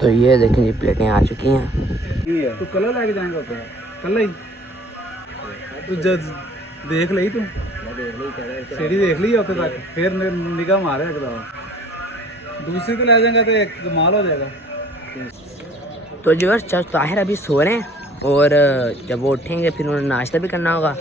तो ये देखें जी प्लेटें आ चुकी हैं। तू कलर लेके जाएंगे ऊपर कल ही तू देख ली तू सीढ़ी देख ली होते तक फिर निगाह मारे एक दफा दूसरी को ले जाएंगे तो एक कमाल हो जाएगा। तो जो ताहिर अभी सो रहे हैं और जब वो उठेंगे फिर उन्हें नाश्ता भी करना होगा,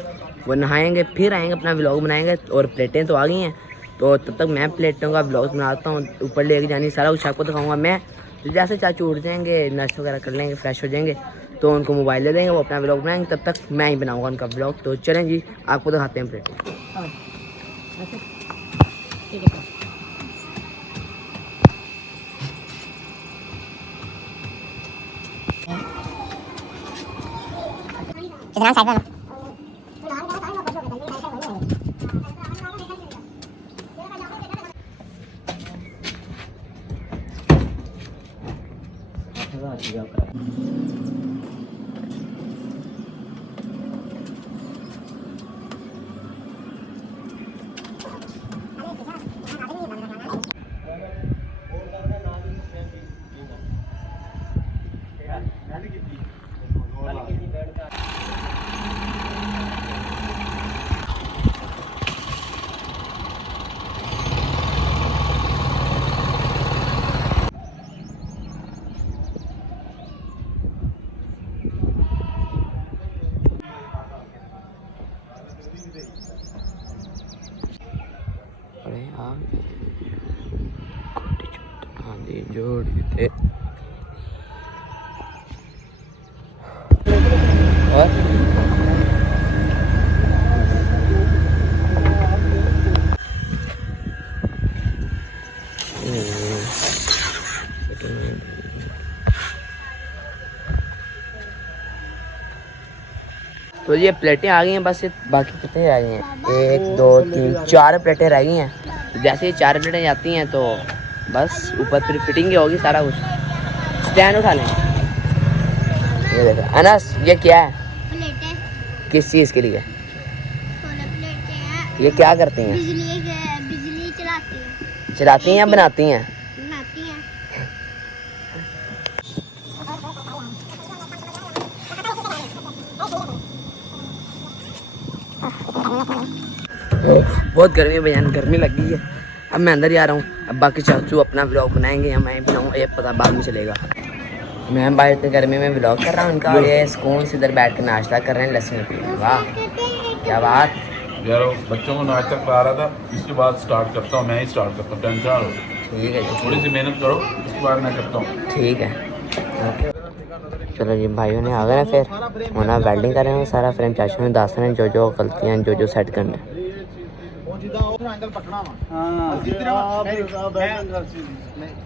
वो नहाएंगे फिर आएंगे अपना व्लॉग बनाएंगे। और प्लेटें तो आ गई हैं, तो तब तक मैं प्लेटों का व्लॉग बनाता हूँ, ऊपर लेके जानी सारा कुछ आपको दिखाऊंगा मैं। तो जैसे चाचू उठ जाएंगे नाश्ता वगैरह कर लेंगे फ्रेश हो जाएंगे तो उनको मोबाइल दे देंगे, वो अपना व्लॉग बनाएंगे, तब तक मैं ही बनाऊँगा उनका व्लॉग। तो चलें जी आपको दिखाते हैं प्लेटें। इतना साइड में जोड़ी थे तो ये प्लेटें आ गई हैं, बस बाकी कितने रह गई हैं? 1 2 3 4 प्लेटें रह गई हैं। तो जैसे ये 4 प्लेटें जाती हैं तो बस ऊपर फिर फिटिंग होगी सारा कुछ। स्टैंड उठा लें। ये देखो अनस, ये क्या है? प्लेटें किस चीज़ के लिए? सोलर प्लेटें हैं। ये क्या करती हैं? बिजली चलाती हैं। चलाती हैं या बनाती हैं? बनाती हैं। बहुत गर्मी है भैया, गर्मी लग गई है। अब मैं अंदर ही आ रहा हूँ, अब बाकी चाचू अपना व्लॉग बनाएंगे या मैं बनाऊँ ये पता बाद में चलेगा। मैं बाहर इतनी गर्मी में व्लॉग कर रहा हूँ उनका, और ये सुकून से इधर बैठ कर नाश्ता कर रहे हैं, लस्सी पी रहे हैं। वाह क्या बात यार, बच्चों को नाश्ता करा रहा था, इसके बाद स्टार्ट करता हूँ, मैं ही स्टार्ट करता हूँ, टेंशन हो। ठीक है जी, थोड़ी सी मेहनत करो, उसके बाद मैं करता हूँ। ठीक है। चलो जी भाइयों ने आ गए ना, फिर होना वेल्डिंग कर रहे हैं सारा फ्रेम। चाचू ने दस रहे हैं जो जो गलतियाँ जो जो सेट करना है।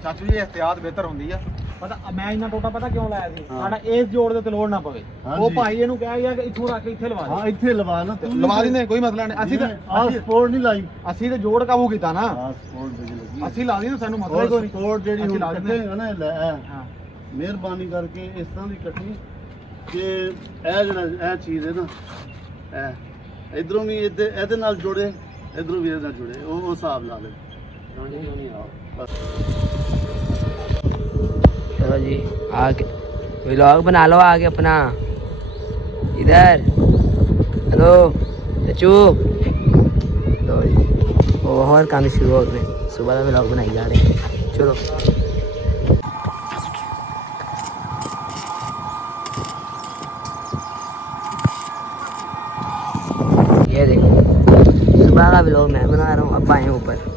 ਚਾਚੂ ਜੀ ਇhtiyat ਬਿਹਤਰ ਹੁੰਦੀ ਆ। ਪਤਾ ਮੈਂ ਇੰਨਾ ਟੋਟਾ ਪਤਾ ਕਿਉਂ ਲਾਇਆ ਸੀ? ਸਾਡਾ ਇਸ ਜੋੜ ਦੇ ਤੇ ਲੋੜ ਨਾ ਪਵੇ। ਉਹ ਭਾਈ ਇਹਨੂੰ ਕਹਿ ਗਿਆ ਕਿ ਇੱਥੋਂ ਰੱਖ ਕੇ ਇੱਥੇ ਲਵਾ ਦੇ। ਹਾਂ ਇੱਥੇ ਲਵਾ ਨਾ, ਤੂੰ ਲਵਾ ਦਿੰਦੇ ਕੋਈ ਮਸਲਾ ਨਹੀਂ। ਅਸੀਂ ਤਾਂ ਸਪੋਰਟ ਨਹੀਂ ਲਾਈ, ਅਸੀਂ ਤਾਂ ਜੋੜ ਕਾਬੂ ਕੀਤਾ ਨਾ। ਹਾਂ ਸਪੋਰਟ ਬੜੀ ਲੱਗੀ। ਅਸੀਂ ਲਾ ਦੀ ਸਾਨੂੰ ਮਸਲਾ ਹੀ ਕੋਈ ਨਹੀਂ। ਸਪੋਰਟ ਜਿਹੜੀ ਹੁਣ ਲਾ ਦਿੰਦੇ ਕੱਟੇ ਨਾ ਲੈ ਹਾਂ, ਮਿਹਰਬਾਨੀ ਕਰਕੇ ਇਸ ਤਰ੍ਹਾਂ ਦੀ ਕੱਟਣੀ ਕਿ ਇਹ ਜਿਹੜਾ ਇਹ ਚੀਜ਼ ਹੈ ਨਾ, ਇਹ ਇਧਰੋਂ ਵੀ ਇਹਦੇ ਨਾਲ ਜੁੜੇ, ਇਧਰੋਂ ਵੀ ਇਹਦੇ ਨਾਲ ਜੁੜੇ, ਉਹ ਹਿਸਾਬ ਲਾ ਲੈ। चलो जी आगे व्लॉग बना लो आगे अपना। इधर हेलो चाचू, लो जी वो और काम शुरू हो गए, सुबह का व्लॉग बनाई जा रहे हैं। चलो ये देखो सुबह का व्लॉग मैं बना रहा हूँ, अब आए ऊपर।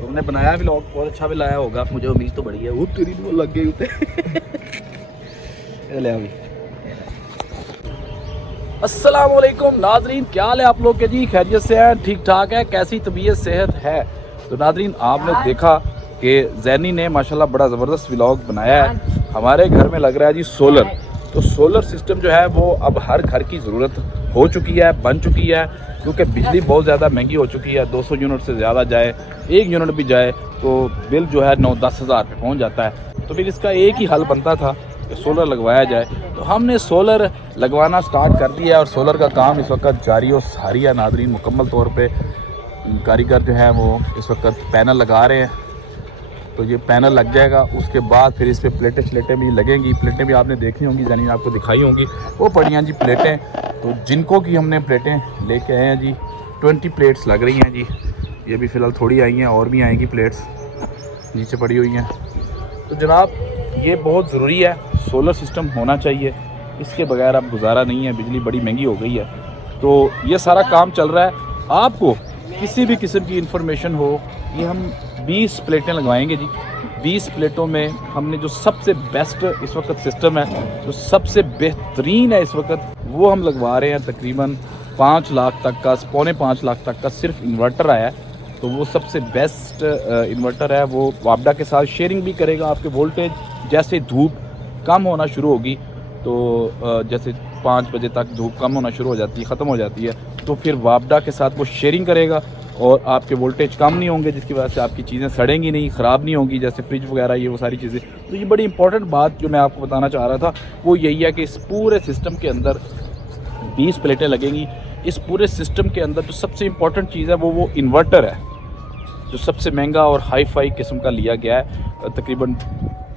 तुमने बनाया भी व्लॉग, बहुत अच्छा भी लाया होगा, मुझे उम्मीद तो बड़ी है। वो तेरी तो लग गई उते। ले अभी। अस्सलाम वालेकुम नाजरीन, क्या हाल है आप लोग के जी? खैरियत से हैं? ठीक ठाक है? कैसी तबीयत सेहत है? तो नाजरीन आपने देखा कि जैनी ने माशाल्लाह बड़ा ज़बरदस्त व्लॉग बनाया है। हमारे घर में लग रहा है जी सोलर। तो सोलर सिस्टम जो है वो अब हर घर की ज़रूरत हो चुकी है, बन चुकी है, क्योंकि बिजली बहुत ज़्यादा महंगी हो चुकी है। 200 यूनिट से ज़्यादा जाए, 1 यूनिट भी जाए तो बिल जो है 9-10 हज़ार पे पहुँच जाता है। तो फिर इसका एक ही हल बनता था कि सोलर लगवाया जाए। तो हमने सोलर लगवाना स्टार्ट कर दिया और सोलर का काम इस वक्त जारी और सारी है नादरीन। मुकम्मल तौर पे कारीगर जो है वो इस वक्त पैनल लगा रहे हैं। तो ये पैनल लग जाएगा। उसके बाद फिर इस पर प्लेटें भी लगेंगी। प्लेटें भी आपने देखी होंगी, यानी आपको दिखाई होंगी, वो पड़ी हैं जी प्लेटें। तो जिनको की हमने प्लेटें लेके आए हैं जी, 20 प्लेट्स लग रही हैं जी। ये भी फ़िलहाल थोड़ी आई हैं, और भी आएंगी प्लेट्स, नीचे पड़ी हुई हैं। तो जनाब ये बहुत ज़रूरी है, सोलर सिस्टम होना चाहिए, इसके बगैर अब गुजारा नहीं है। बिजली बड़ी महंगी हो गई है, तो ये सारा काम चल रहा है। आपको किसी भी किस्म की इंफॉर्मेशन हो, ये हम 20 प्लेटें लगवाएंगे जी। 20 प्लेटों में हमने जो सबसे बेस्ट इस वक्त सिस्टम है, जो सबसे बेहतरीन है इस वक्त, वो हम लगवा रहे हैं। तकरीबन 5 लाख तक का, पौने 5 लाख तक का सिर्फ इन्वर्टर आया है। तो वो सबसे बेस्ट इन्वर्टर है। वो वापडा के साथ शेयरिंग भी करेगा आपके वोल्टेज। जैसे धूप कम होना शुरू होगी, तो जैसे 5 बजे तक धूप कम होना शुरू हो जाती है, ख़त्म हो जाती है, तो फिर वापडा के साथ वो शेयरिंग करेगा और आपके वोल्टेज कम नहीं होंगे, जिसकी वजह से आपकी चीज़ें सड़ेंगी नहीं, ख़राब नहीं होंगी, जैसे फ्रिज वगैरह, ये वो सारी चीज़ें। तो ये बड़ी इंपॉर्टेंट बात जो मैं आपको बताना चाह रहा था वो यही है कि इस पूरे सिस्टम के अंदर 20 प्लेटें लगेंगी। इस पूरे सिस्टम के अंदर जो सबसे इम्पॉर्टेंट चीज़ है वो इन्वर्टर है, जो सबसे महंगा और हाई फाई किस्म का लिया गया है। तकरीबन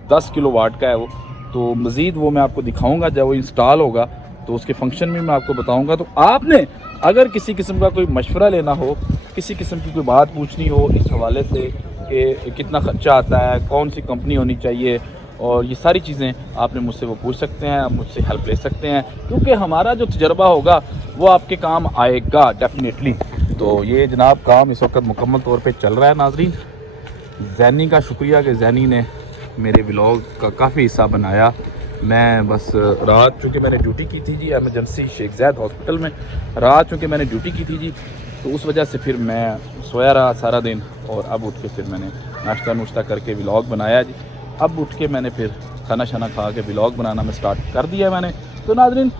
10 किलोवाट का है वो। तो मज़ीद वो मैं आपको दिखाऊंगा जब वो इंस्टॉल होगा, तो उसके फंक्शन भी मैं आपको बताऊंगा। तो आपने अगर किसी किस्म का कोई मशवरा लेना हो, किसी किस्म की कोई बात पूछनी हो इस हवाले से कि कितना ख़र्चा आता है, कौन सी कंपनी होनी चाहिए, और ये सारी चीज़ें आपने मुझसे वो पूछ सकते हैं, आप मुझसे हेल्प ले सकते हैं, क्योंकि हमारा जो तजर्बा होगा वो आपके काम आएगा डेफिनेटली। तो ये जनाब काम इस वक्त मुकम्मल तौर पे चल रहा है। नाजरीन, जैनी का शुक्रिया कि जैनी ने मेरे व्लॉग का काफ़ी हिस्सा बनाया। मैं बस रात चूँकि मैंने ड्यूटी की थी जी एमरजेंसी शेख ज़ैद हॉस्पिटल में, रात चूँकि मैंने ड्यूटी की थी जी, तो उस वजह से फिर मैं सोया रहा सारा दिन, और अब उठ के फिर मैंने नाश्ता नुश्ता करके व्लॉग बनाया जी। अब उठ के मैंने फिर खाना शाना खा के व्लॉग बनाना मैं स्टार्ट कर दिया मैंने। तो नाजरीन,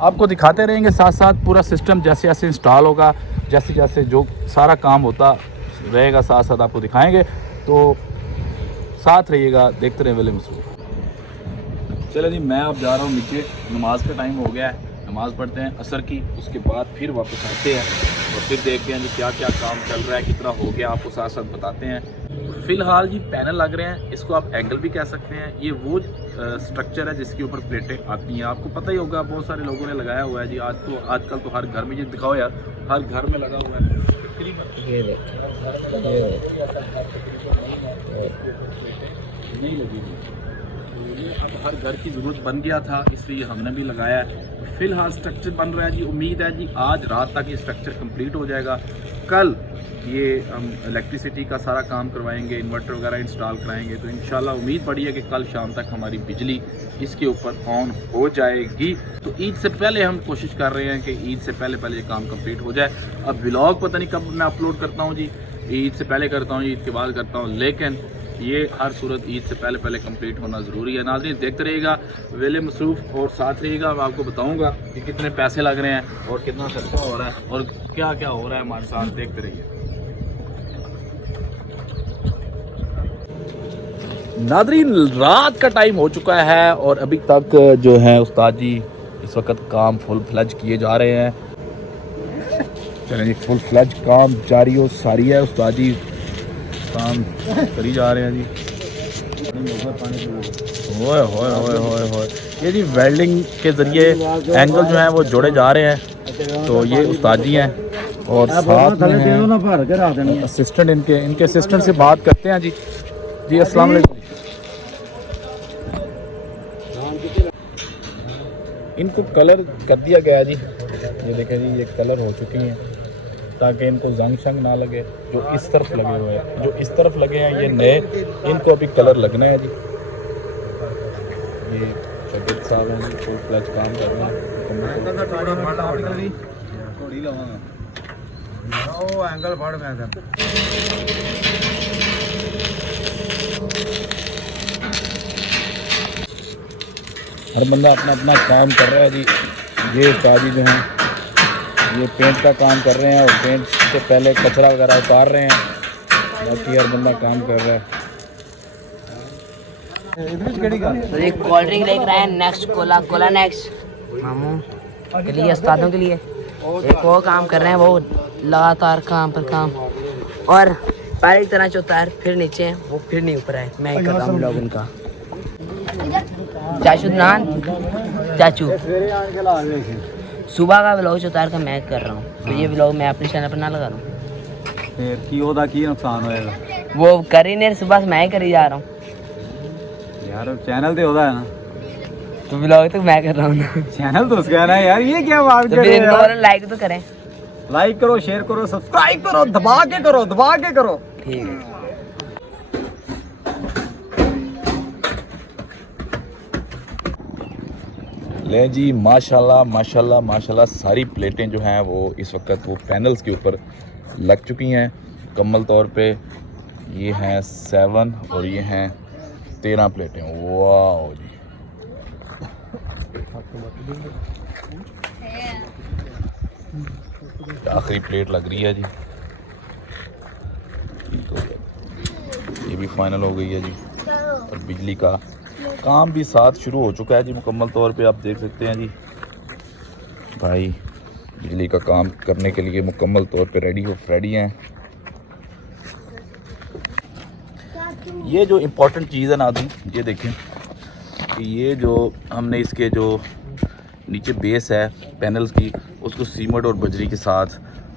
आपको दिखाते रहेंगे साथ साथ पूरा सिस्टम जैसे जैसे इंस्टॉल होगा, जैसे जैसे जो सारा काम होता रहेगा, साथ साथ आपको दिखाएंगे। तो साथ रहिएगा, देखते रहे वेले मसरूफ। चलो जी, मैं अब जा रहा हूँ नीचे, नमाज का टाइम हो गया है, नमाज़ पढ़ते हैं असर की, उसके बाद फिर वापस आते हैं और फिर देखते हैं जी क्या क्या काम चल रहा है, कितना हो गया, आपको साथ साथ बताते हैं। फ़िलहाल जी पैनल लग रहे हैं, इसको आप एंगल भी कह सकते हैं। ये वो स्ट्रक्चर है जिसके ऊपर प्लेटें आती हैं। आपको पता ही होगा, बहुत सारे लोगों ने लगाया हुआ है जी। आजकल तो हर घर में, ये दिखाओ यार, हर घर में लगा हुआ है। ये नहीं लगी, ये अब हर घर की ज़रूरत बन गया था, इसलिए हमने भी लगाया है। फ़िलहाल स्ट्रक्चर बन रहा है जी। उम्मीद है जी आज रात तक ये स्ट्रक्चर कंप्लीट हो जाएगा। कल ये हम इलेक्ट्रिसिटी का सारा काम करवाएंगे, इन्वर्टर वगैरह इंस्टॉल कराएंगे। तो इंशाल्लाह उम्मीद पड़ी है कि कल शाम तक हमारी बिजली इसके ऊपर ऑन हो जाएगी। तो ईद से पहले हम कोशिश कर रहे हैं कि ईद से पहले ये काम कंप्लीट हो जाए। अब व्लॉग पता नहीं कब मैं अपलोड करता हूँ जी, ईद से पहले करता हूँ, ईद के बाद करता हूँ, लेकिन ये हर सूरत ईद से पहले कंप्लीट होना ज़रूरी है। नाज़रीन, देखते रहिएगा, वेले मसरूफ़ और साथ रहिएगा। मैं आपको बताऊंगा कि कितने पैसे लग रहे हैं और कितना खर्चा हो रहा है और क्या क्या हो रहा है हमारे साथ, देखते रहिए। नाज़रीन, रात का टाइम हो चुका है और अभी तक जो है उस्ताद जी इस वक्त काम फुल फ्लज किए जा रहे हैं। चलें जी, फुल फ्लज काम जारी और सारी है। उस्ताद जी काम करी जा रहे हैं जी। होए होए होए होए होए, ये जी वेल्डिंग के ज़रिए एंगल जो है वो जोड़े जा रहे हैं। तो ये उस्ताद जी हैं और साथ में हैं असिस्टेंट, इनके असिस्टेंट से बात करते हैं जी। जी अस्सलाम वालेकुम। इनको कलर कर दिया गया जी, ये देखें जी, ये कलर हो चुकी हैं ताकि इनको जंग शंग ना लगे। जो इस तरफ लगे हुए हैं, जो इस तरफ लगे हैं, ये नए, इनको अभी कलर लगना है जी। ये शकील साहब हैं, फुल फ्लैज काम कर रहे हैं। हर बंदा अपना अपना काम कर रहा है जी। ये उस्तादी जो हैं ये पेंट का काम कर रहे हैं और पेंट से पहले कचरा वगैरह उतार रहे हैं। बाकी हर बंदा काम कर रहा है। तो ये कोल्ड ड्रिंक देख रहे हैं, नेक्स्ट कोला नेक्स्ट मामू के लिए, उस्तादों के लिए। एक वो काम कर रहे हैं, वो लगातार काम पर काम। और पहले की तरह जो तार फिर नीचे है वो फिर नहीं ऊपर है। मैं ही कर रहा हूँ ब्लॉग उनका। चाचू नान चाचू सवेरे आन के ला देखे सुबह का ब्लॉग जो तार का मैं कर रहा हूँ, तो ये ब्लॉग मैं अपने चैनल पर ना लगा रहा हूँ। फिर की ओदा की नुकसान होएगा वो कर ही नहीं, सुबह से मैं ही करी जा रहा हूँ। यार चैनल ते ओदा है ना, तो ब्लॉग तो मैं कर रहा हूँ ना, चैनल तो उसका है ना यार। ये क्या बात तो कर फिर रहे हो इनको यार? लाइक तो करें। लाइक करो, शेयर करो, सब्सक्राइब करो, दबा के करो, दबा के करो। ठीक है। ले जी माशाल्लाह माशाल्लाह माशाल्लाह सारी प्लेटें जो हैं वो इस वक्त वो पैनल्स के ऊपर लग चुकी हैं मुकम्मल तौर पे। ये हैं 7 और ये हैं 13 प्लेटें। वाह जी, आखिरी प्लेट लग रही है जी। ठीक हो गया, ये भी फाइनल हो गई है जी। और बिजली का काम भी साथ शुरू हो चुका है जी मुकम्मल तौर पे। आप देख सकते हैं जी भाई बिजली का काम करने के लिए मुकम्मल तौर पे रेडी हैं। ये जो इम्पोर्टेंट चीज़ है ना दी, ये देखें कि ये जो हमने इसके जो नीचे बेस है पैनल्स की, उसको सीमेंट और बजरी के साथ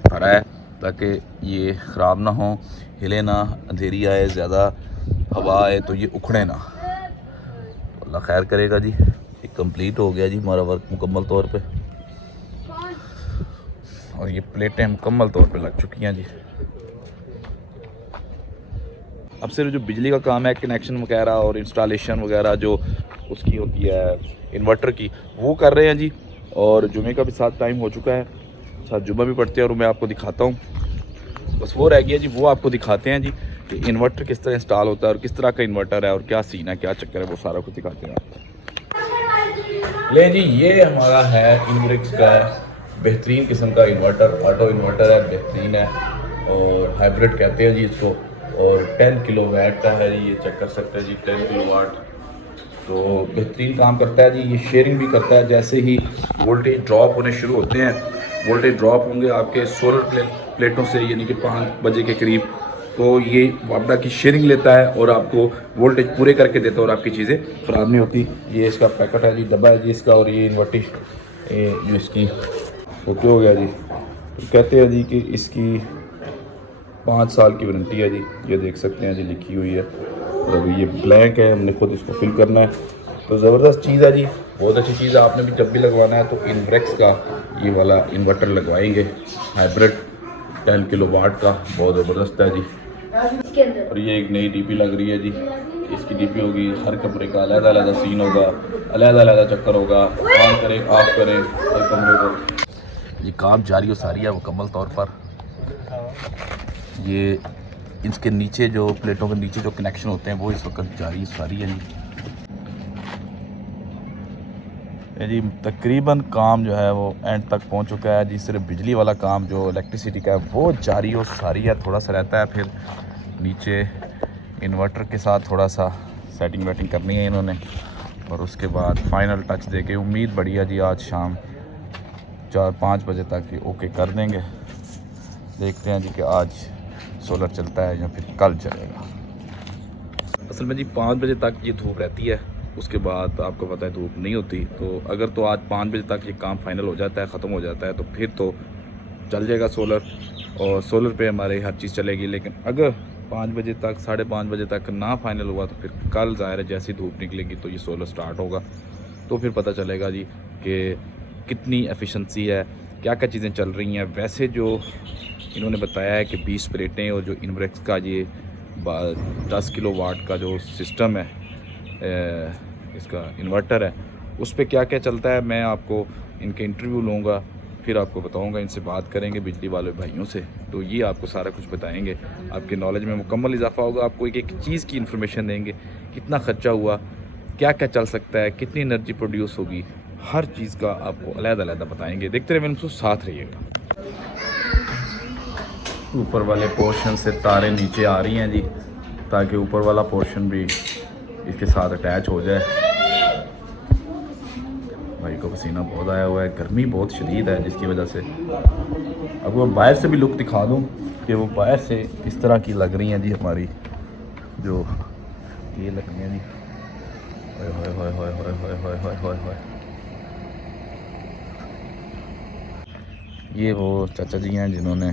भरा है ताकि ये ख़राब ना हो, हिले ना, अंधेरी आए, ज़्यादा हवा आए तो ये उखड़े ना। अल्लाह खैर करेगा जी। ये कंप्लीट हो गया जी हमारा वर्क मुकम्मल तौर पे, और ये प्लेटें मुकम्मल तौर पे लग चुकी हैं जी। अब सिर्फ जो बिजली का काम है, कनेक्शन वगैरह और इंस्टॉलेशन वगैरह जो उसकी होती है इन्वर्टर की, वो कर रहे हैं जी। और जुमे का भी साथ टाइम हो चुका है, साथ जुमा भी पढ़ते हैं और मैं आपको दिखाता हूँ। बस वो रह गया जी, वो आपको दिखाते हैं जी कि इन्वर्टर किस तरह इंस्टॉल होता है और किस तरह का इन्वर्टर है और क्या सीन है, क्या चक्कर है, वो सारा कुछ दिखाते हैं आपको। ले जी, ये हमारा है इनब्रिक्स का बेहतरीन किस्म का इन्वर्टर, ऑटो इन्वर्टर है, बेहतरीन है और हाइब्रिड कहते हैं जी इसको। और 10 किलोवाट का है जी, ये चेक कर सकते हैं जी 10 किलोवाट। तो बेहतरीन काम करता है जी। ये शेयरिंग भी करता है, जैसे ही वोल्टेज ड्रॉप होने शुरू होते हैं, वोल्टेज ड्रॉप होंगे आपके सोलर प्लेटों से, यानी कि 5 बजे के करीब, तो ये वापडा की शेयरिंग लेता है और आपको वोल्टेज पूरे करके देता है और आपकी चीज़ें ख़राब नहीं होती। ये इसका पैकेट है जी, डब्बा है जी इसका। और ये इन्वर्टर जो इसकी ओके हो गया जी। तो कहते हैं जी कि इसकी 5 साल की वारंटी है जी। ये देख सकते हैं जी, लिखी हुई है। और अभी ये ब्लैंक है, हमने खुद इसको फिल करना है। तो ज़बरदस्त चीज़ है जी, बहुत अच्छी चीज़ है। आपने भी जब भी लगवाना है तो इनब्रेक्स का ये वाला इन्वर्टर लगवाएंगे, हाइब्रिड 10 किलोवाट का, बहुत ज़बरदस्त है जी। और ये एक नई डीपी लग रही है जी। इसकी डीपी होगी, हर कमरे का अलग-अलग सीन होगा, अलग-अलग चक्कर होगा, ऑन करें ऑफ करें हर कमरे को। ये काम जारी और सारी है मुकम्मल तौर पर। ये इसके नीचे जो प्लेटों के नीचे जो कनेक्शन होते हैं वो इस वक्त जारी सारी है जी। ये जी तकरीबन काम जो है वो एंड तक पहुंच चुका है जी। सिर्फ बिजली वाला काम जो इलेक्ट्रिसिटी का है वो जारी और सारी है, थोड़ा सा रहता है। फिर नीचे इन्वर्टर के साथ थोड़ा सा सेटिंग वेटिंग करनी है इन्होंने, और उसके बाद फाइनल टच दे के उम्मीद बड़ी है जी आज शाम 4-5 बजे तक ये ओके कर देंगे। देखते हैं जी कि आज सोलर चलता है या फिर कल चलेगा। असल में जी 5 बजे तक ये धूप रहती है, उसके बाद आपको पता है धूप नहीं होती। तो अगर तो आज 5 बजे तक ये काम फाइनल हो जाता है, ख़त्म हो जाता है, तो फिर तो चल जाएगा सोलर और सोलर पे हमारे हर चीज़ चलेगी। लेकिन अगर 5 बजे तक 5:30 बजे तक ना फाइनल हुआ तो फिर कल ज़ाहिर है जैसी धूप निकलेगी तो ये सोलर स्टार्ट होगा, तो फिर पता चलेगा जी कि कितनी एफिशिएंसी है, क्या क्या चीज़ें चल रही हैं। वैसे जो इन्होंने बताया है कि 20 प्लेटें और जो इनब्रेक्स का ये 10 किलोवाट का जो सिस्टम है, इसका इन्वर्टर है, उस पर क्या क्या चलता है मैं आपको इनके इंटरव्यू लूँगा, फिर आपको बताऊंगा। इनसे बात करेंगे बिजली वाले भाइयों से, तो ये आपको सारा कुछ बताएंगे। आपके नॉलेज में मुकम्मल इजाफा होगा। आपको एक एक चीज़ की इन्फॉर्मेशन देंगे, कितना ख़र्चा हुआ, क्या क्या चल सकता है, कितनी एनर्जी प्रोड्यूस होगी, हर चीज़ का आपको अलग-अलग बताएंगे। देखते रहिए, मेरे साथ रहिएगा। ऊपर वाले पोर्शन से तारें नीचे आ रही हैं जी, ताकि ऊपर वाला पोर्शन भी इसके साथ अटैच हो जाए। भाई को पसीना बहुत आया हुआ है, गर्मी बहुत शदीद है, जिसकी वजह से आपको बाहर से भी लुक दिखा दूँ कि वो बाहर से किस तरह की लग रही हैं जी हमारी जो ये लग रही हैं जी। होय होय होय होय होय होय होय होय होय होय। ये वो चाचा जी हैं जिन्होंने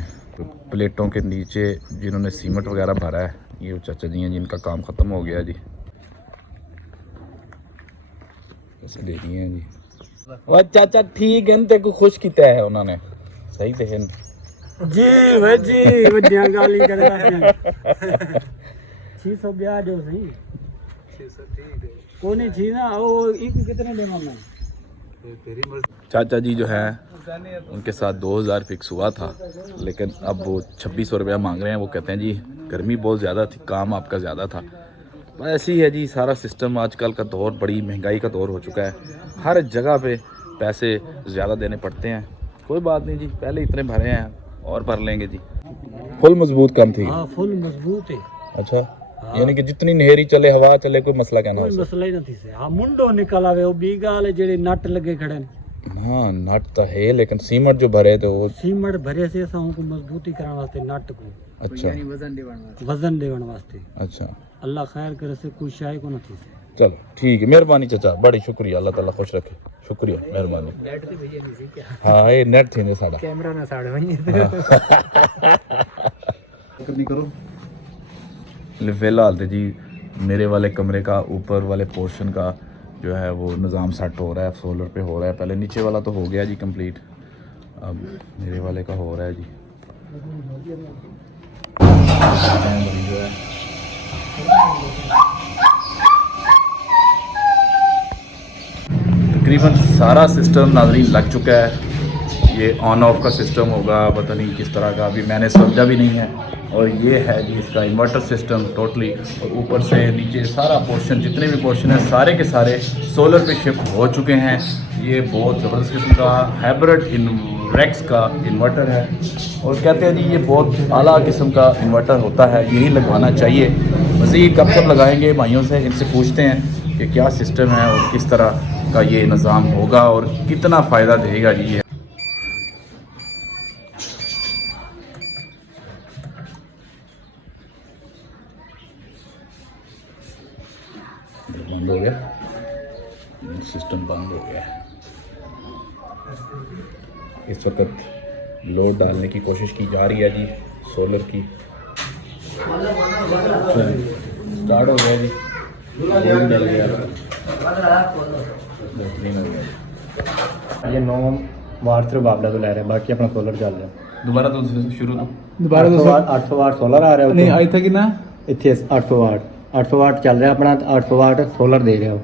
प्लेटों के नीचे जिन्होंने सीमेंट वगैरह भरा है, ये वो चाचा जी हैं जिनका काम ख़त्म हो गया जी। ऐसे दे दिए हैं जी। वो चाचा ठीक है, तेरे को खुश किया है उन्होंने, सही थे जी वे जी वड्डियां गाली करदा है 600 ब्याज हो सही 600 ठीक है कोने छी ना ओ एक कितने देवा मैं तेरी मर्जी। चाचा जी जो है उनके साथ 2000 फिक्स हुआ था, लेकिन अब वो 2600 रुपया मांग रहे हैं। वो कहते हैं जी गर्मी बहुत ज़्यादा थी, काम आपका ज़्यादा था। बस ऐसे ही है जी सारा सिस्टम, आजकल का दौर बड़ी महंगाई का दौर हो चुका है, हर जगह पे पैसे ज़्यादा देने पड़ते हैं। कोई बात नहीं जी, पहले इतने भरे हैं और भर लेंगे जी। फुल मजबूत काम थी। हां फुल मजबूत है। अच्छा यानी कि जितनी नहरी चले हवा चले कोई मसला कहना कोई मसला ही नहीं से। हां मुंडो निकल आवे ओ बी गाल जेडे नट लगे खड़े ने। हाँ नट तो है, लेकिन सीमेंट जो भरे तो वो सीमेंट भरे से असां को मजबूती कराने वास्ते नट को अच्छा वजन देवन वास्ते। अच्छा अल्लाह खैर करे से कोई शाय को नहीं से। चलो ठीक है, मेहरबानी चाचा, बड़ी शुक्रिया, अल्लाह ताला खुश रखे, शुक्रिया मेहरबानी। नेट ते भैया नहीं सी क्या हाँ ये नेट थी ने साड़ा कैमरा ना साड़ वही करनी करो। फिलहाल तो जी मेरे वाले कमरे का ऊपर वाले पोर्शन का जो है वो निज़ाम सेट हो रहा है, सोलर पे हो रहा है। पहले नीचे वाला तो हो गया जी कंप्लीट, अब मेरे वाले का हो रहा है जी। जो है तकरीबन सारा सिस्टम नाज़रीन लग चुका है। ये ऑन ऑफ का सिस्टम होगा, पता नहीं किस तरह का, अभी मैंने समझा भी नहीं है। और ये है जी इसका इन्वर्टर सिस्टम टोटली, और ऊपर से नीचे सारा पोर्शन, जितने भी पोर्शन है सारे के सारे सोलर पे शिफ्ट हो चुके हैं। ये बहुत ज़बरदस्त किस्म का हाइब्रिड रेक्स का इन्वर्टर है, और कहते हैं जी ये बहुत आला किस्म का इन्वर्टर होता है, यही लगवाना चाहिए। मज़ीद कब कब लगाएंगे भाइयों से, इनसे पूछते हैं कि क्या सिस्टम है और किस तरह का ये निज़ाम होगा और कितना फ़ायदा देगा जी ये। बंद हो गया सिस्टम, बंद हो गया। इस वक्त लोड डालने की कोशिश की जा रही है जी सोलर की। स्टार्ट हो गया जी, लोड डल गया, बेहतरीन हो गया। ये 9 वाट से बाबला तो ले रहे, बाकी अपना सोलर चल रहा है। दोबारा तो शुरू तो दोबारा 800 वाट सोलर आ रहा है। नहीं आई था कि ना ਇੱਥੇ 800 ਵਾਟ ਚੱਲ ਰਿਹਾ ਆਪਣਾ, 800 ਵਾਟ ਸੋਲਰ ਦੇ ਰਿਹਾ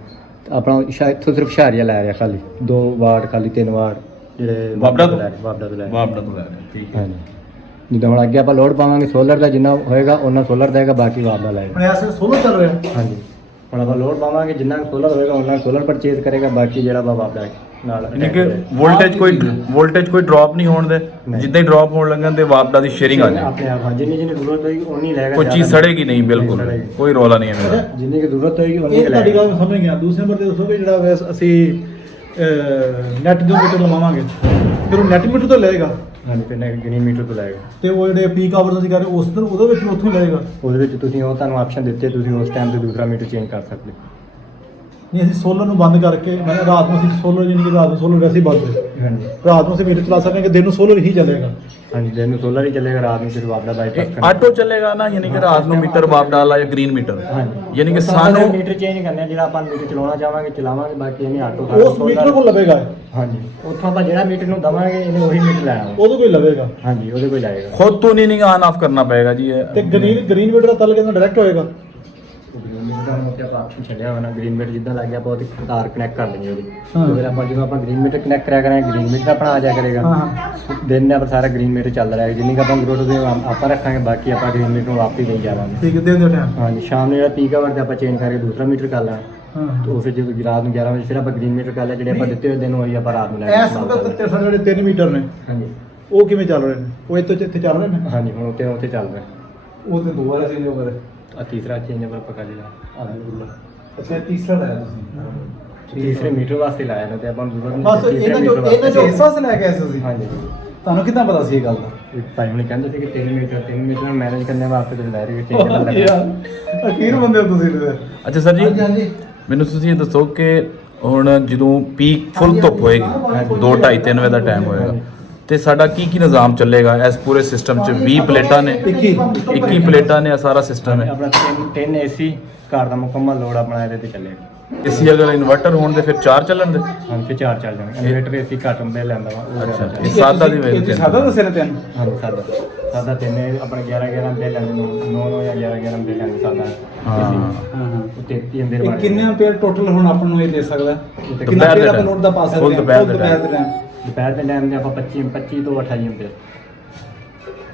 ਆਪਣਾ। ਸ਼ਾਇਦ ਤੋਂ ਸਿਰਫ ਸ਼ਾਰੀਆ ਲੈ ਰਿਹਾ ਖਾਲੀ 2 ਵਾਟ, ਖਾਲੀ 3 ਵਾਟ ਜਿਹੜੇ ਬਾਬੜਾ ਤੋਂ ਲੈ ਰਿਹਾ, ਬਾਬੜਾ ਤੋਂ ਲੈ ਰਿਹਾ। ਵਾਪੜਾ ਤੋਂ ਲੈ ਰਹੇ, ਠੀਕ ਹੈ। ਹਾਂਜੀ ਜਿੱਦਾਂ ਹੁਣ ਅੱਗੇ ਆਪਾਂ ਲੋਡ ਪਾਵਾਂਗੇ ਸੋਲਰ ਦਾ, ਜਿੰਨਾ ਹੋਏਗਾ ਉਹਨਾਂ ਸੋਲਰ ਦੇਗਾ, ਬਾਕੀ ਬਾਬੜਾ ਲਾਏਗਾ। ਹੁਣ ਐਸੇ ਸੋਲਰ ਚੱਲ ਰਿਹਾ। ਹਾਂਜੀ ਹੁਣ ਆਪਾਂ ਲੋਡ ਪਾਵਾਂਗੇ, ਜਿੰਨਾ ਸੋਲਰ ਹੋਏਗਾ ਉਹਨਾਂ ਸੋਲਰ ਪਰਚੇਜ਼ ਕਰੇਗਾ, ਬਾਕੀ ਜਿਹੜਾ ਬਾਬੜਾ ਨਾਲ यानी कि वोल्टेज कोई ड्रॉप नहीं होने दे, जितना ही ड्रॉप होने लगे तो वापडा की शेयरिंग आ जाए। ਆਪਣੇ ਆਪ ਹਾਂ ਜਿੰਨੀ ਜਿੰਨੀ ਜ਼ਰੂਰਤ ਹੋਏਗੀ ਉਨੀ ਲੈਗਾ। कोई चीज़ सड़ेगी नहीं, बिल्कुल कोई रौला नहीं है मेरा। ਜਿੰਨੀ ਕੀ ਜ਼ਰੂਰਤ ਹੋਏਗੀ ਉਨੀ ਇਹ ਕੁ ਤੁਹਾਡੀ ਲੈਗਾ। ਗੱਲ ਸਮਝ ਗਿਆ। ਦੂਸਰੇ ਨੰਬਰ ਤੇ ਦੱਸੋਗੇ ਜਿਹੜਾ ਵੈਸ ਅਸੀਂ ਨੈਟ ਜੋ ਮੀਟਰ ਲਵਾਵਾਂਗੇ, ਫਿਰ ਉਹ ਨੈਟ ਮੀਟਰ ਤੋਂ ਲਏਗਾ ਹਾਂਜੀ ਫਿਰ ਗ੍ਰੀਨ ਮੀਟਰ ਤੋਂ ਲੈਗਾ। ਤੇ ਉਹ ਜਿਹੜੇ ਪੀਕ ਆਵਰ ਅਸੀਂ ਕਰ ਰਹੇ ਉਸ ਦਿਨ ਉਹਦੇ ਵਿੱਚ ਵੀ ਉੱਥੋਂ ਹੀ ਲਏਗਾ। ਉਹਦੇ ਵਿੱਚ ਤੁਸੀਂ ਉਹ ਤੁਹਾਨੂੰ ਆਪਸ਼ਨ ਦਿੱਤੇ, ਤੁਸੀਂ ਉਸ ਟਾਈਮ ਤੇ ਦੂਸਰਾ ਮੀਟਰ ਚੇਂਜ ਕਰ ਸਕਦੇ ਹੋ। ਨਹੀਂ ਅਸੀਂ ਸੋਲਰ ਨੂੰ ਬੰਦ ਕਰਕੇ, ਮੈਂ ਰਾਤ ਨੂੰ ਅਸੀਂ ਸੋਲਰ ਜਾਨੀ ਕਿ ਰਾਤ ਨੂੰ ਸੋਲਰ ਵੈਸੇ ਹੀ ਬੰਦ ਹੈ। ਹਾਂਜੀ ਰਾਤ ਨੂੰ ਅਸੀਂ ਮੀਟਰ ਚਲਾ ਸਕਦੇ ਹਾਂ, ਕਿ ਦਿਨ ਨੂੰ ਸੋਲਰ ਹੀ ਚੱਲੇਗਾ। ਹਾਂਜੀ ਦਿਨ ਨੂੰ ਸੋਲਰ ਹੀ ਚੱਲੇਗਾ, ਰਾਤ ਨੂੰ ਸਿਰਫ ਆਪਦਾ ਬਾਈਪਾਸ ऑटो चलेगा ना, यानी कि रात में मीटर वाप डाला या ग्रीन मीटर, ਹਾਂਜੀ यानी कि सानू ਮੀਟਰ ਚੇਂਜ ਕਰਨਾ, ਜਿਹੜਾ ਆਪਾਂ ਮੀਟਰ ਚਲਾਉਣਾ ਚਾਹਾਂਗੇ ਚਲਾਵਾਂਗੇ, ਬਾਕੀ ਇਹਨੇ ਆਟੋ ਉਸ ਮੀਟਰ ਕੋਲ ਲਵੇਗਾ, ਹਾਂਜੀ ਉੱਥੋਂ ਆਪਾਂ ਜਿਹੜਾ ਮੀਟਰ ਨੂੰ ਦਵਾਂਗੇ ਇਹਨੇ ਉਹੀ ਮੀਟਰ ਲੈ ਆਉਣਾ। ਉਹਦੇ ਕੋਲ ਲਵੇਗਾ। ਹਾਂਜੀ ਉਹਦੇ ਕੋਲ ਜਾਏਗਾ। खुद तो नहीं ऑन ऑफ करना पड़ेगा जी ये। ਤੇ ਗ੍ਰੀਨ ਮੀਟਰ ਦਾ ਤਲ ਕਿੰਨਾ ਡਾਇਰੈਕਟ ਹੋਏਗਾ। ਗ੍ਰੀਨ ਮੀਟਰ ਨੂੰ ਉੱਤੇ ਆਪਾਂ ਆਪਸ਼ਨ ਛੱਡਿਆ ਹੋਣਾ, ਗ੍ਰੀਨ ਮੀਟਰ ਜਿੱਦਾਂ ਲੱਗ ਗਿਆ ਆਪਾਂ ਉਹਦੀ ਤਾਰ ਕਨੈਕਟ ਕਰ ਲੈਣੀ ਉਹਦੀ। ਹਾਂ। ਤੇ ਫਿਰ ਆਪਾਂ ਜਦੋਂ ਆਪਾਂ ਗ੍ਰੀਨ ਮੀਟਰ ਕਨੈਕਟ ਕਰਿਆ ਕਰਾਂਗੇ, ਗ੍ਰੀਨ ਮੀਟਰ ਆਪਣਾ ਆ ਜਾਇਆ ਕਰੇਗਾ। ਹਾਂ ਦਿਨ ਨੇ ਆਪਾਂ ਸਾਰਾ ਗ੍ਰੀਨ ਮੀਟਰ ਚੱਲਦਾ ਰਹੇਗਾ, ਜਿੰਨੀ ਕੁ ਆਪਾਂ ਜ਼ਰੂਰਤ ਹੋਵੇ ਆਪਾਂ ਰੱਖਾਂਗੇ, ਬਾਕੀ ਆਪਾਂ ਗ੍ਰੀਨ ਮੀਟਰ ਨੂੰ ਆਪੇ ਦੇਈ ਜਾਵਾਂਗੇ। ਠੀਕ ਹੈ, ਦੇ ਦਿਓ ਟਾਈਮ। ਹਾਂਜੀ ਸ਼ਾਮ ਨੂੰ ਜਿਹੜਾ ਪੀਕ ਆਵਰ ਤੇ ਆਪਾਂ ਚੇਂਜ ਕਰਕੇ ਦੂਸਰਾ ਮੀਟਰ ਕਰ ਲੈਣਾ। ਹਾਂ ਤੇ ਉਹ ਫਿਰ ਜਦੋਂ ਰਾਤ ਨੂੰ 11 ਵਜੇ ਫਿਰ ਆਪਾਂ ਗ੍ਰੀਨ ਮੀਟਰ ਕਰ ਲਿਆ, ਜਿਹੜੇ ਆਪਾਂ ਦਿੱਤੇ ਹੋਏ ਦਿਨ ਉਹੀ ਆਪਾਂ ਰਾਤ ਨੂੰ ਲੈ ਕੇ ਇਸ ਵਕਤ ਤੇ ਸਾਡੇ ਜਿਹੜੇ 3 ਮੀਟਰ ਨੇ ਹਾਂਜੀ ਉਹ ਕਿਵੇਂ ਚੱਲ ਰਹੇ ਨੇ? ਉਹ ਇੱਥੇ ਚੱਲ ਰਹੇ ਨੇ। ਹਾਂਜੀ ਹੁਣ ਉੱਥੇ ਚੱਲ ਰਿਹਾ। ਉਹ ਤੇ ਦੁਬਾਰਾ ਚੇਂਜ ਹੋ ਗਏ। ਆ ਤੀਸਰਾ ਚੇਂਜ ਆਪਾਂ ਕਰ ਲਿਆ। ਅੱਛਾ ਤੀਸਰਾ ਲਾਇਆ ਤੁਸੀਂ। ਤੀਸਰੇ ਮੀਟਰ ਵਾਸਤੇ ਲਾਇਆ ਨਾ ਤੇ ਆਪਾਂ ਨੂੰ ਜ਼ਰੂਰਤ ਬਸ ਇਹਨਾਂ ਜੋ ਇਸ ਪਾਸੇ ਲੈ ਕੇ ਆਏ ਸੀ ਤੁਸੀਂ ਹਾਂਜੀ ਤੁਹਾਨੂੰ ਕਿੱਦਾਂ ਪਤਾ ਸੀ ਇਹ ਗੱਲ ਦਾ ਭਾਈ ਹੁਣੇ ਕਹਿੰਦੇ ਸੀ ਕਿ 3 ਮੀਟਰ ਮੈਨੇਜ ਕਰਨੇ ਵਾਸਤੇ ਤੇ ਲੈ ਰਹੇ ਕਿ ਯਾਰ ਅਖੀਰ ਬੰਦੇ ਹੋ ਤੁਸੀਂ ਤੇ ਅੱਛਾ ਸਰ ਜੀ ਮੈਨੂੰ ਤੁਸੀਂ ਇਹ ਦੱਸੋ ਕਿ ਹੁਣ ਜਦੋਂ ਪੀਕ ਫੁੱਲ ਧੁੱਪ ਹੋਏਗੀ 2 2:30 3 ਵਜੇ ਦਾ ਟਾਈਮ ਹੋਏਗਾ ਤੇ ਸਾਡਾ ਕੀ ਨਿਜ਼ਾਮ ਚੱਲੇਗਾ ਇਸ ਪੂਰੇ ਸਿਸਟਮ 'ਚ 20 ਪਲੇਟਾਂ ਨੇ 21 ਪਲੇਟਾਂ ਨੇ, ਇਹ ਸਾਰਾ ਸਿਸਟਮ ਹੈ। ਆਪਣਾ 3 ਏਸੀ ਘਰ ਦਾ ਮੁਕੰਮਲ ਲੋਡ ਆਪਣਾ ਇਹਦੇ ਤੇ ਚੱਲੇਗਾ। ਏਸੀ ਅਗਰ ਇਨਵਰਟਰ ਹੋਣ ਦੇ ਫਿਰ 4 ਚੱਲਣ ਦੇ। ਹਾਂਜੀ ਫਿਰ 4 ਚੱਲ ਜਾਣਗੇ। ਇਨਵਰਟਰ ਏਸੀ ਘੱਟ ਹੁੰਦੇ ਲੈਂਦਾ ਵਾ ਉਹ ਅੱਛਾ ਜ਼ਿਆਦਾ ਇਹ ਸਾਦਾ ਦੀ ਵੇਲੇ ਸਾਦਾ ਦੱਸੇ ਨੇ ਤੈਨੂੰ ਹਾਂਜੀ ਸਾਦਾ ਤਿੰਨ ਆਪਣੇ 11 ਦੇ ਲੈਂਦੇ 9 ਜਾਂ 11 ਦੇ ਲੈਂਦੇ ਸਾਦਾ ਹਾਂ ਹਾਂ ਉਹ 33 ਅੰਦਰ ਇਹ ਬਣ ਕਿੰਨੇ ਐਂਪੀਅਰ ਟੋਟਲ ਹੁਣ ਆਪਾਂ ਨੂੰ ਇਹ ਦੇ ਸਕਦਾ ਦੁਪਹਿਰ ਕਿੰਨਾ ਦੇ ਪੇਰ ਆਪਾਂ time, ਲੋਡ ਦਾ ਪਾ ਸਕਦੇ full ਹਾਂ ਦੁਪਹਿਰ ਦੇ ਦੁਪਹਿਰ ਦੇ ਟਾਈਮ ਦੁਪਹਿਰ ਦੇ ਟਾਈਮ ਤੇ ਆਪਾਂ 25 ਤੋਂ 28 ਅੰਦਰ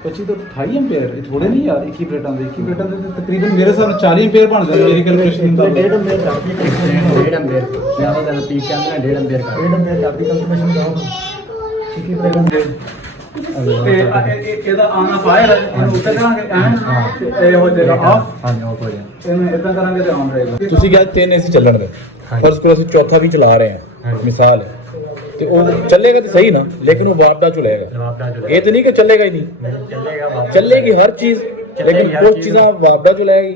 25 ਤੋਂ 28 ਐਂਪੀਅਰ ਇਹ ਥੋੜੇ ਨਹੀਂ ਯਾਰ 21 ਪਲੇਟਾਂ ਦੇ 21 ਪਲੇਟਾਂ ਦੇ ਤਾਂ ਤਕਰੀਬਨ ਮੇਰੇ ਹਿਸਾਬ ਨਾਲ 40 ਐਂਪੀਅਰ ਬਣ ਜਾਂਦੇ ਮੇਰੀ ਕੈਲਕੂਲੇਸ਼ਨ ਦਾ 1.5 ਅੰਦਰ ਕਰਦੀ 1.5 ਅੰਦਰ ਜ਼ਿਆਦਾ ਪੀਕ ਕਹਿੰਦੇ ਨੇ 1.5 ਅੰਦਰ ਕਰ 1.5 ਅੰਦਰ ਕਰਦੀ ਕੈਲਕੂਲੇਸ਼ਨ ਕਰਾਓ 21 ਪਲੇਟਾਂ ਤੇ ਇਹਦਾ ਆਨ ਆਫ ਆਇਆ ਇਹਨੂੰ ਉੱਤੇ ਕਰਾਂਗੇ ਤੇ ਇਹ ਹੋ ਜਾਏਗਾ ਆਫ ਹਾਂਜੀ ਉਹ ਕੋਈ ਇਹਨੂੰ ਇਦਾਂ ਕਰਾਂਗੇ ਤੇ ਆਨ ਰਹੇਗਾ ਤੁਸੀਂ ਕਿਹਾ 3 ਏਸੀ ਚੱਲਣ ਦੇ ਪਰ ਉਸ ਕੋਲ ਅਸੀਂ ਚੌਥਾ ਵੀ ਚਲਾ ਰਹੇ ਹਾਂ ਮਿਸਾਲ ਹੈ ਤੇ ਉਹ ਚੱਲੇਗਾ ਤਾਂ ਸਹੀ ਨਾ ਲੇਕਿਨ ਉਹ ਵਾਪਦਾ ਚੁਲੇਗਾ ਜਵਾਬ ਦਾ ਇਹ ਤਾਂ ਨਹੀਂ ਕਿ ਚੱਲੇਗਾ ਹੀ ਨਹੀਂ ਚੱਲੇਗਾ ਵਾਪਸ ਚੱलेगी हर चीज लेकिन हर कुछ चीज़। चीज़ें वापदा चलाएगी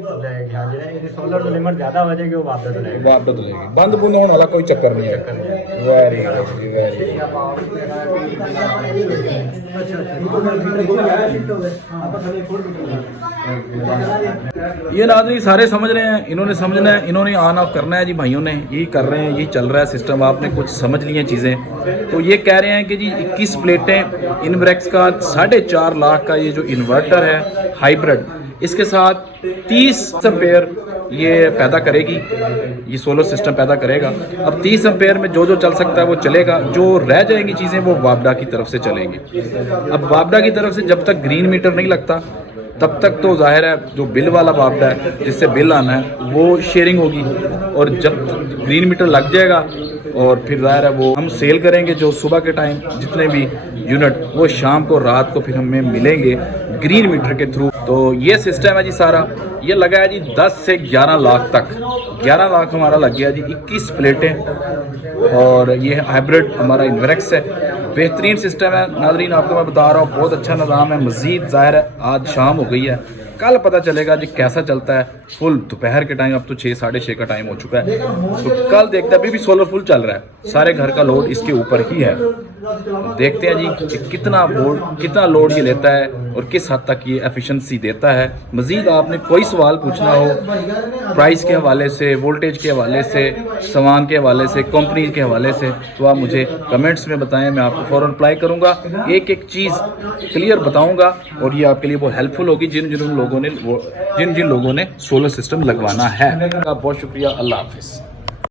हाँ ਜਿਹੜਾ ਇਹਦੀ ਸੋਲਰ ਤੋਂ ਲਿਮਟ ਜ਼ਿਆਦਾ ਹੋ ਜਾਏਗੀ ਉਹ ਵਾਪਸ ਤੋਂ ਲੈਗਾ वापदा चलेगी बंद बुंद होने वाला कोई चक्कर नहीं है वेरी गुड जी वेरी गुड ये नाज़रीन सारे समझ रहे हैं, इन्होंने समझना है, इन्होंने ऑन ऑफ करना है जी भाइयों ने, यही कर रहे हैं, यही चल रहा है सिस्टम। आपने कुछ समझ लिए चीज़ें तो ये कह रहे हैं कि जी 21 प्लेटें इनब्रेक्स का 4.5 लाख का ये जो इन्वर्टर है हाइब्रिड, इसके साथ 30 एम्पेयर ये पैदा करेगी, ये सोलर सिस्टम पैदा करेगा। अब 30 एम्पेयर में जो जो चल सकता है वो चलेगा, जो रह जाएंगी चीज़ें वो वापडा की तरफ से चलेंगी। अब वापडा की तरफ से जब तक ग्रीन मीटर नहीं लगता तब तक तो जाहिर है जो बिल वाला वापडा है जिससे बिल आना है वो शेयरिंग होगी, और जब ग्रीन मीटर लग जाएगा और फिर जाहिर है वो हम सेल करेंगे जो सुबह के टाइम जितने भी यूनिट वो शाम को रात को फिर हमें मिलेंगे ग्रीन मीटर के थ्रू। तो ये सिस्टम है जी सारा, ये लगा है जी 10 से 11 लाख तक, 11 लाख हमारा लग गया जी 21 प्लेटें, और ये हाइब्रिड हमारा इन्वेरेक्स है। बेहतरीन सिस्टम है नाज़रीन, आपको मैं बता रहा हूँ, बहुत अच्छा निज़ाम है। मज़ीद ज़ाहिर है आज शाम हो गई है, कल पता चलेगा जी कैसा चलता है। फुल दोपहर के टाइम, अब तो 6 साढ़े 6 का टाइम हो चुका है, तो कल देखते हैं। अभी भी सोलर फुल चल रहा है, सारे घर का लोड इसके ऊपर ही है। देखते हैं जी कि कितना लोड ये लेता है और किस हद तक ये एफिशिएंसी देता है। मज़ीद आपने कोई सवाल पूछना हो प्राइस के हवाले से, वोल्टेज के हवाले से, सामान के हवाले से, कंपनी के हवाले से, तो आप मुझे कमेंट्स में बताएं, मैं आपको फ़ौरन रिप्लाई करूँगा, एक एक चीज़ क्लियर बताऊँगा, और ये आपके लिए बहुत हेल्पफुल होगी जिन जिन लोगों ने सोलर सिस्टम लगवाना है। बहुत शुक्रिया, अल्लाह हाफिज़।